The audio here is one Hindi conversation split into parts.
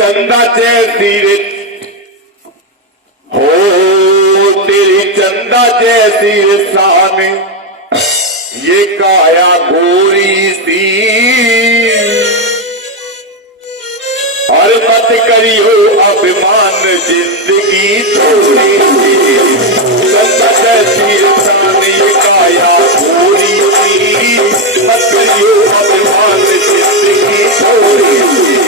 चंदा जैसी रे हो, तेरी चंदा जैसी शान, ये काया गोरी सी, और मत करियो अभिमान जिंदगी थोड़ी सी, चंदा जैसी शान, ये काया गोरी सी, मत करियो अभिमान जिंदगी थोड़ी सी।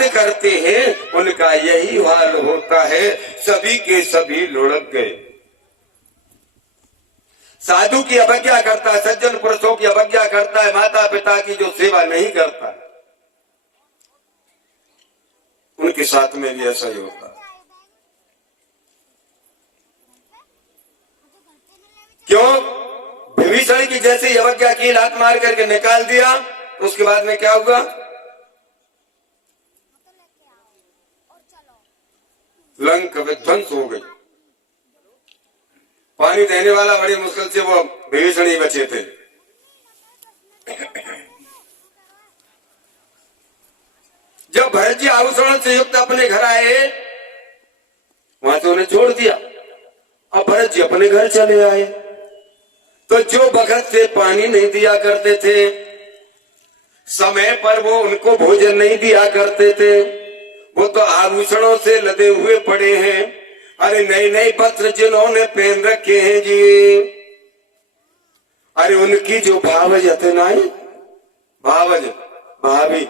याद करते हैं उनका यही हाल होता है, सभी के सभी लुढ़क गए। साधु की अवज्ञा करता है, सज्जन पुरुषों की अवज्ञा करता है, माता पिता की जो सेवा नहीं करता, उनके साथ में भी ऐसा ही होता है। क्यों? विभीषण की जैसे अवज्ञा की, लात मार करके निकाल दिया, तो उसके बाद में क्या हुआ? लंका विध्वंस हो गई। पानी देने वाला बड़ी मुश्किल से वो विभीषण ही बचे थे। जब भरत जी आभूषण से युक्त अपने घर आए, वहां से उन्हें छोड़ दिया। अब भरत जी अपने घर चले आए, तो जो बखत से पानी नहीं दिया करते थे, समय पर वो उनको भोजन नहीं दिया करते थे, वो तो आभूषणों से लदे हुए पड़े हैं। अरे नए नए वस्त्र जिन्होंने पहन रखे हैं जी, अरे उनकी जो भावज अतनाई, भावज भाभी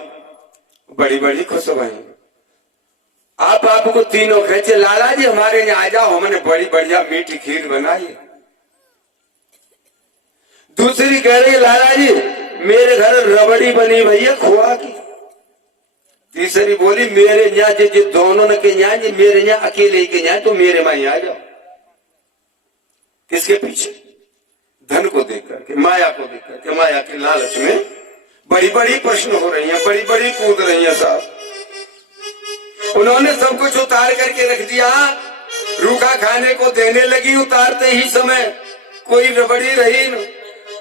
बड़ी बड़ी खुश भई। आप आपको तीनों खेचे, लाला जी हमारे यहाँ आ जाओ, हमने बड़ी बढ़िया मीठी खीर बनाई। दूसरी कह रही लाला जी मेरे घर रबड़ी बनी भैया खोआ की। तीसरी बोली मेरे यहाँ जी दोनों ने के यहाँ जी, मेरे यहाँ अकेले के यहाँ, तो मेरे माँ आ जाओ। किसके पीछे? धन को देख करके, माया को देख करके, माया के लालच में बड़ी बड़ी प्रश्न हो रही हैं, बड़ी बड़ी कूद रही हैं साहब। उन्होंने सब कुछ उतार करके रख दिया, रूखा खाने को देने लगी। उतारते ही समय कोई रबड़ी रही न,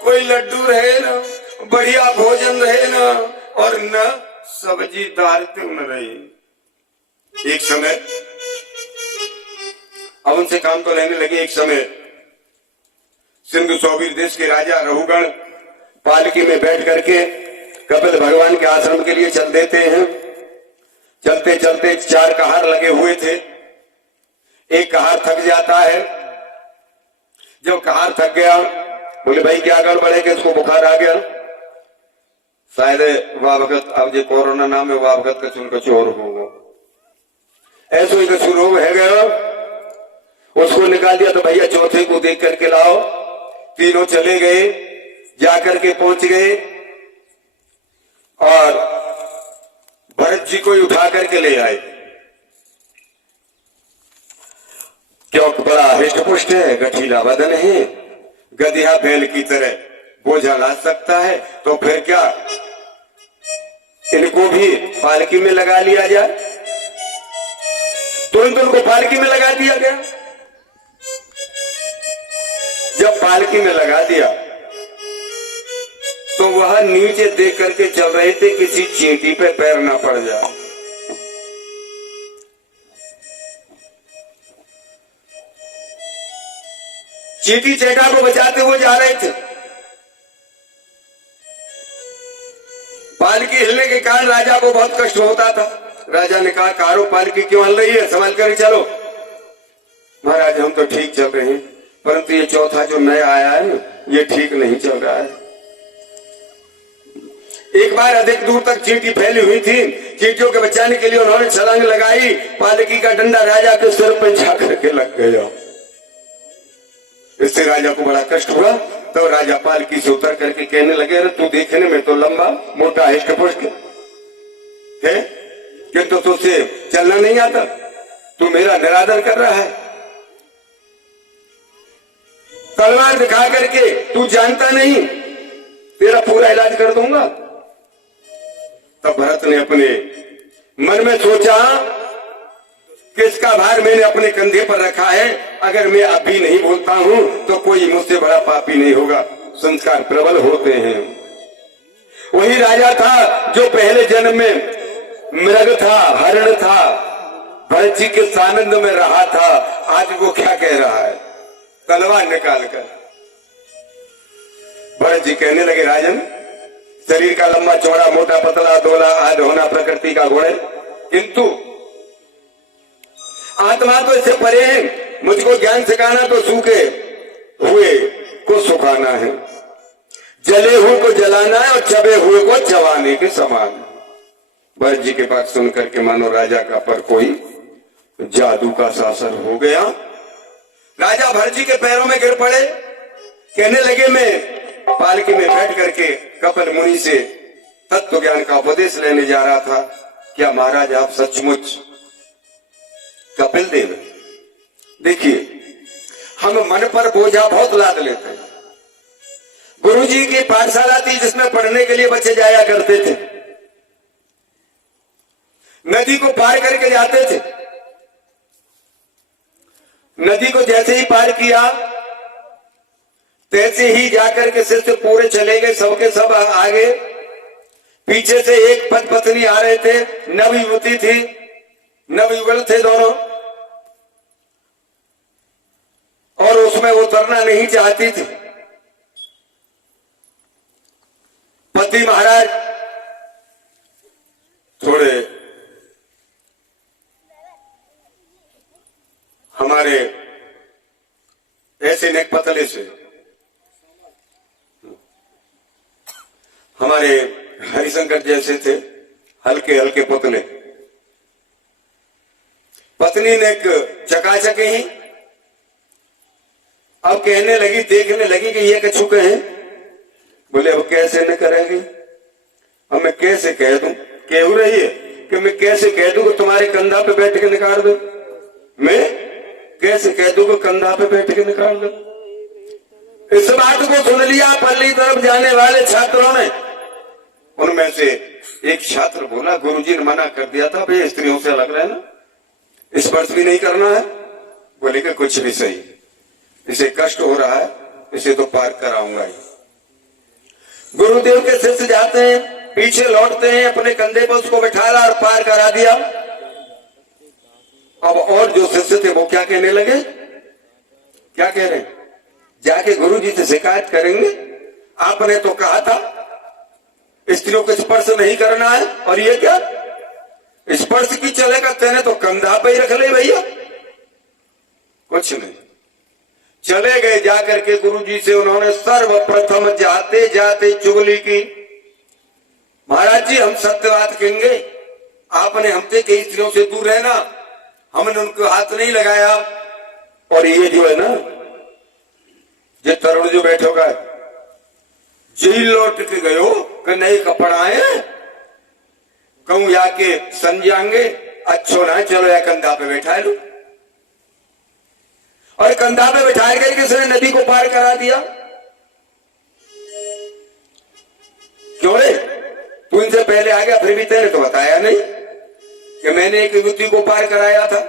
कोई लड्डू रहे न, बढ़िया भोजन रहे न, और न सब्जी दाल क्यों न रही। एक समय अब उनसे काम तो लेने लगे। एक समय सिंधु सौवीर देश के राजा रहुगण पालकी में बैठ करके कपिल भगवान के आश्रम के लिए चल देते हैं। चलते चलते 4 कहार लगे हुए थे। एक कहार थक जाता है। जब कहार थक गया, बोले भाई क्या गड़बड़ है कि इसको बुखार आ गया? शायद वह वक्त अब जो कोरोना नाम है, वह वक्त का चुन कुछ और होगा, ऐसा ही कुछ रोग है गया। उसको निकाल दिया तो भैया चौथे को देख करके लाओ। तीनों चले गए, जाकर के पहुंच गए और भरत जी को उठा करके ले आए। क्योंकि बड़ा हृष्ट पुष्ट है, गठीला बदन है, गधिया बैल की तरह बोझा ला सकता है, तो फिर क्या इनको भी पालकी में लगा लिया जाए? तुरंत उनको पालकी में लगा दिया गया। जब पालकी में लगा दिया तो वह नीचे देख करके चल रहे थे, किसी चींटी पे पैर ना पड़ जाए। चींटी चेटा को बचाते हुए जा रहे थे। पालकी हिलने के कारण राजा को बहुत कष्ट होता था। राजा ने कहा कारो पालकी क्यों हिल रही है, संभाल कर चलो। महाराज हम तो ठीक चल रहे हैं, परंतु ये चौथा जो नया आया है ना, ये ठीक नहीं चल रहा है। एक बार अधिक दूर तक चींटी फैली हुई थी। चींटियों के बचाने के लिए उन्होंने छलांग लगाई। पालकी का डंडा राजा के सिर पर जा करके लग गया। इससे राजा को बड़ा कष्ट हुआ। तो राजा पालकी से उतर करके कहने लगे, अरे तू देखने में तो लंबा मोटा हिष्ट पुष्ट है, किंतु तुझसे चलना नहीं आता, तू मेरा निरादर कर रहा है। तलवार दिखा करके तू जानता नहीं, तेरा पूरा इलाज कर दूंगा। तब भरत ने अपने मन में सोचा कि इसका भार मैंने अपने कंधे पर रखा है, अगर मैं अभी नहीं बोलता हूं तो कोई मुझसे बड़ा पापी नहीं होगा। संस्कार प्रबल होते हैं। वही राजा था जो पहले जन्म में मृग था, हरण था, भरत जी के सानंद में रहा था। आज वो क्या कह रहा है, तलवार निकाल कर। भरत जी कहने लगे, राजन शरीर का लंबा चौड़ा मोटा पतला दोला आदि होना प्रकृति का गुण है, किंतु आत्मा तो इससे परे है। मुझको ज्ञान सिखाना तो सूखे हुए को सुखाना है, जले हुए को जलाना है और चबे हुए को चबाने के समान। भरत जी के बात सुन करके मानो राजा का पर कोई जादू का शासन हो गया। राजा भरत जी के पैरों में गिर पड़े, कहने लगे मैं पालकी में बैठ करके कपिल मुनि से तत्व ज्ञान का उपदेश लेने जा रहा था। क्या महाराज आप सचमुच कपिल देव? देखिए, हम मन पर बोझा बहुत लाद लेते हैं। गुरु जी की पाठशाला थी जिसमें पढ़ने के लिए बच्चे जाया करते थे। नदी को पार करके जाते थे। नदी को जैसे ही पार किया तैसे ही जाकर के सिर से पूरे चले गए, सबके सब आगे। पीछे से एक पति पत्नी आ रहे थे, नवयुवती थी, नवयुगल थे दोनों, और उसमें वो उतरना नहीं चाहती थी। पति महाराज थोड़े हमारे ऐसे नेक पतले से, हमारे हरिशंकर जैसे थे, हल्के हल्के पुतले। पत्नी ने चकाचक ही अब कहने लगी, देखने लगी कि ये कछुके हैं। बोले अब कैसे न करेंगे, अब मैं कैसे कह दूं? कह रही है कि मैं कैसे कह दूं कि तुम्हारे कंधा पे बैठ के निकाल दो? मैं कैसे कह दूं कि कंधा पे बैठ के निकाल दो? इस बात को सुन लिया पल्ली तरफ जाने वाले छात्रों ने। उनमें से एक छात्र बोला, गुरुजी ने मना कर दिया था, भाई स्त्रियों से अलग रहना, स्पर्श भी नहीं करना है। बोले कि कुछ भी सही, इसे कष्ट हो रहा है, इसे तो पार कराऊंगा ही। गुरुदेव के शिष्य जाते हैं, पीछे लौटते हैं, अपने कंधे पर उसको बिठाया और पार करा दिया। अब और जो शिष्य थे वो क्या कहने लगे? क्या कह रहे हैं? जाके गुरुजी से शिकायत करेंगे, आपने तो कहा था स्त्रियों को स्पर्श नहीं करना है, और ये क्या स्पर्श की चलेगा? तेने तो कंधा पे ही रख ले भैया। कुछ नहीं, चले गए जाकर के गुरुजी से। उन्होंने सर्वप्रथम जाते जाते चुगली की, महाराज जी हम सत्य बात कहेंगे, आपने हमसे कई स्त्रियों से दूर रहना, हमने उनको हाथ नहीं लगाया। और ये जो है ना, ये तरुण जो बैठोगा, जेल लौट के गयो कि नए कपड़ा है, कहूं याके संजाएंगे, अच्छो ना, चलो या कंधा पे बैठा लो। और कंधा पे बैठा कर किसने नदी को पार करा दिया? क्यों रे, तू इनसे पहले आ गया, फिर भी तेने तो बताया नहीं कि मैंने एक युवती को पार कराया था।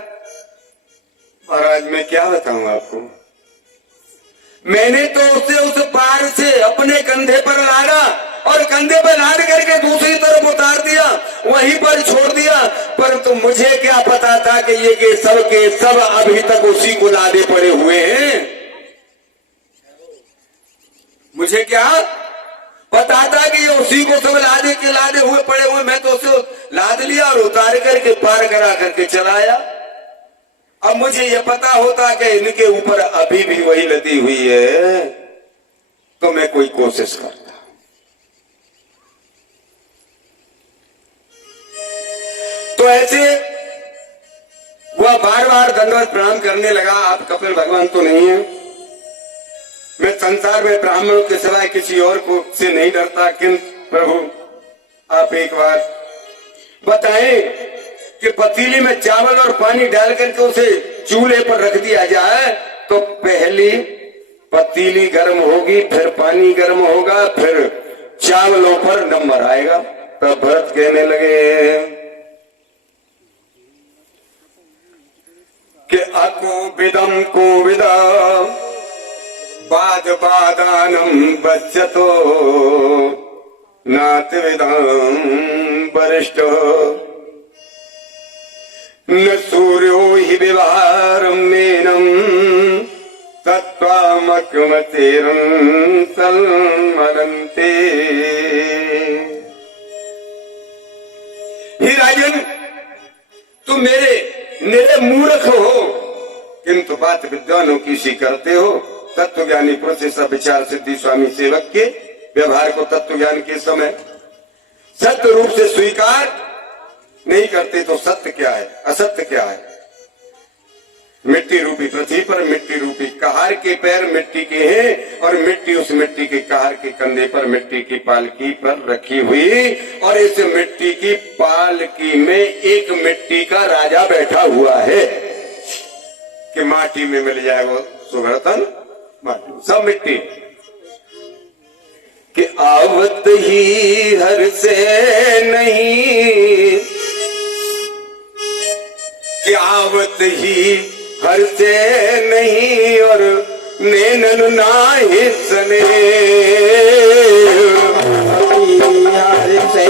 महाराज मैं क्या बताऊं आपको, मैंने तो उसे उस पार से अपने कंधे पर लादा और कंधे पर लाद करके दूसरी तरफ उतार दिया, वहीं पर छोड़ दिया। परंतु मुझे क्या पता था कि ये के सब अभी तक उसी को लादे पड़े हुए हैं। मुझे क्या पता था कि ये उसी को सब लादे हुए पड़े हुए। मैं तो उसे लाद लिया और उतार करके पार करा करके चलाया। अब मुझे ये पता होता कि इनके ऊपर अभी भी वही लदी हुई है, तो मैं कोई कोशिश करता। तो ऐसे वह बार बार दंडवत प्रणाम करने लगा। आप कपिल भगवान तो नहीं है, मैं संसार में ब्राह्मणों के सिवाय किसी और को से नहीं डरता, किंतु प्रभु आप एक बार बताएं कि पतीली में चावल और पानी डाल करके उसे चूल्हे पर रख दिया जाए तो पहली पतीली गर्म होगी, फिर पानी गर्म होगा, फिर चावलों पर नंबर आएगा। तब भरत कहने लगे कि अकोविदम कोविदा बाद बादानम बच्चतो नातविदम वरिष्ठ न सूर्यो हि विवारम मेनम तत्वामकमतेरं तन्मनन्ते। हे राजन, तुम मेरे मूर्ख हो, किंतु बात विद्वानों की सी करते हो। तत्व ज्ञानी पुरुष सब विचार सिद्धि स्वामी सेवक के व्यवहार को तत्व ज्ञान के समय सत्य रूप से स्वीकार नहीं करते तो सत्य क्या है, असत्य क्या है। मिट्टी रूपी पृथ्वी पर मिट्टी रूपी कहार के पैर मिट्टी के हैं और मिट्टी उस मिट्टी के कहार के कंधे पर मिट्टी की पालकी पर रखी हुई, और इस मिट्टी की पालकी में एक मिट्टी का राजा बैठा हुआ है कि माटी में मिल जाए वो सुगड़तन माटी, सब मिट्टी कि आवत ही हर से नहीं, कि आवत ही हर से नहीं और नैनन नाहि सने, हर से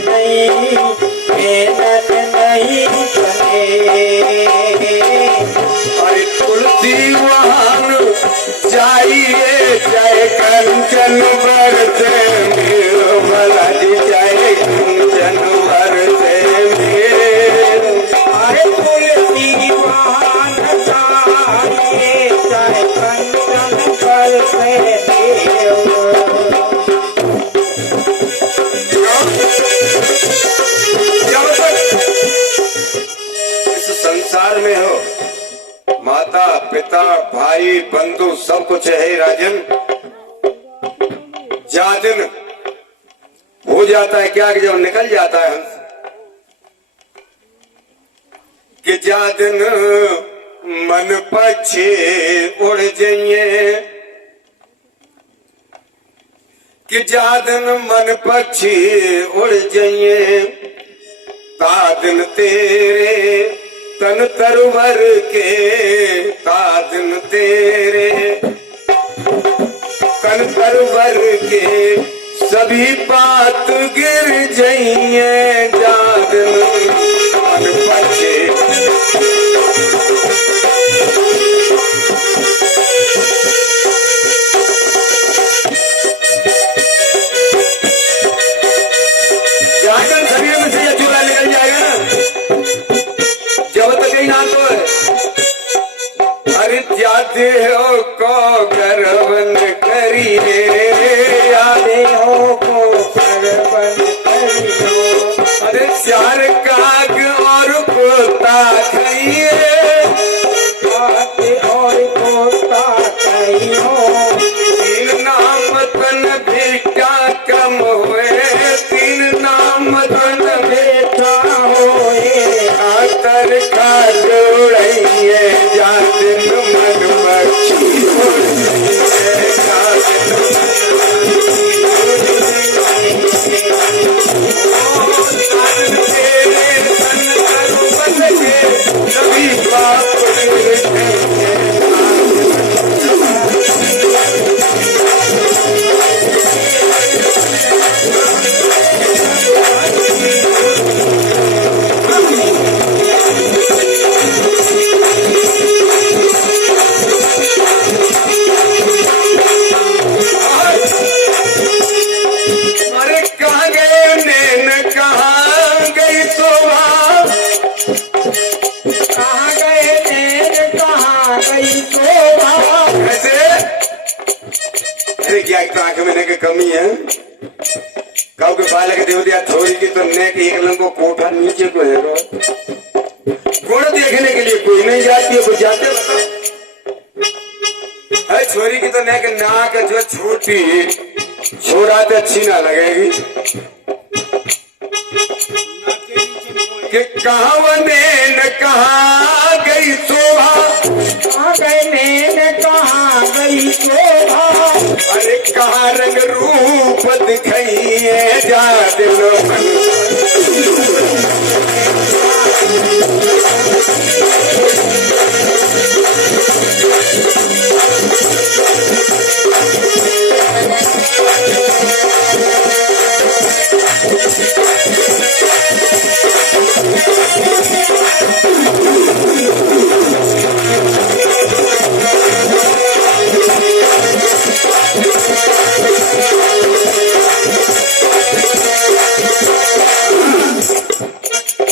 नहीं नैनन नहीं सने। अरे तुलसी वाहन चाहिए जय कंचन बरसे निर्मला जी, जय कंचन बरसे अरे तुलसी वाहन चाहिए चाहे कंचन पर से देव। जब तक इस संसार में हो माता पिता भाई बंधु सब कुछ है राजन, जा दिन हो जाता है क्या कि जब निकल जाता है हंस, कि जा दिन मन पछे उड़ जाइए, कि जा दिन मन पक्षी उड़ जाइए, ता दिन तेरे तन तरवर के, ता दिन तेरे तन तरवर के सभी बात गिर जाइए, जा दिन मन पछे। जाकर शरीर में से यह चूल्हा निकल जाएगा ना, जब तक ही ना तो अरे जाते हो को गर्वन करिए, यादे हो को सर्वन करियो। अरे चार काग और पोता खाइए, आते और पोता कहियो। तीन नाम तन बेटा कम हुए, तीन नाम तन बेटा होए आतर का जोड़िए, जा दिन मन बख्शी उड़िए, जा दिन तेरे तन तरवन के सभी पाप गिर जाइए। अरे कहाँ गए नैन, कहाँ गई शोभा, कहाँ गए नैन कहाँ गई शोभा। कैसे? अरे क्या एक तो आंख में नेक कमी है, कब के बालक देव दिया थोड़ी की तो नेक एक लन को कोठा नीचे को है, गुण देखने के लिए कोई नहीं जाती है, कोई जाते बताओ। अरे छोरी की तो नेक नाक जो छोटी छोरा तो अच्छी ना लगेगी, कि कहाँ नैन कहाँ गई शोभा, कहाँ गए नैन कहाँ गई शोभा। अरे कहाँ रंग रूप दिखाइए, जा दिल मन।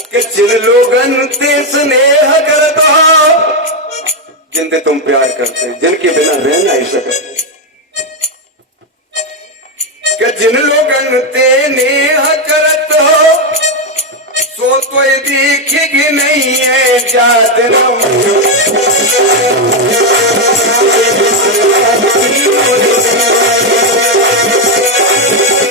कि जिन लोगन ते स्नेह करता हो, जिनसे तुम प्यार करते, जिनके बिना रह नहीं सकते, कि जिन लोगन ते नेह करत हो, सो वो तो दिखेगी नहीं है जादनम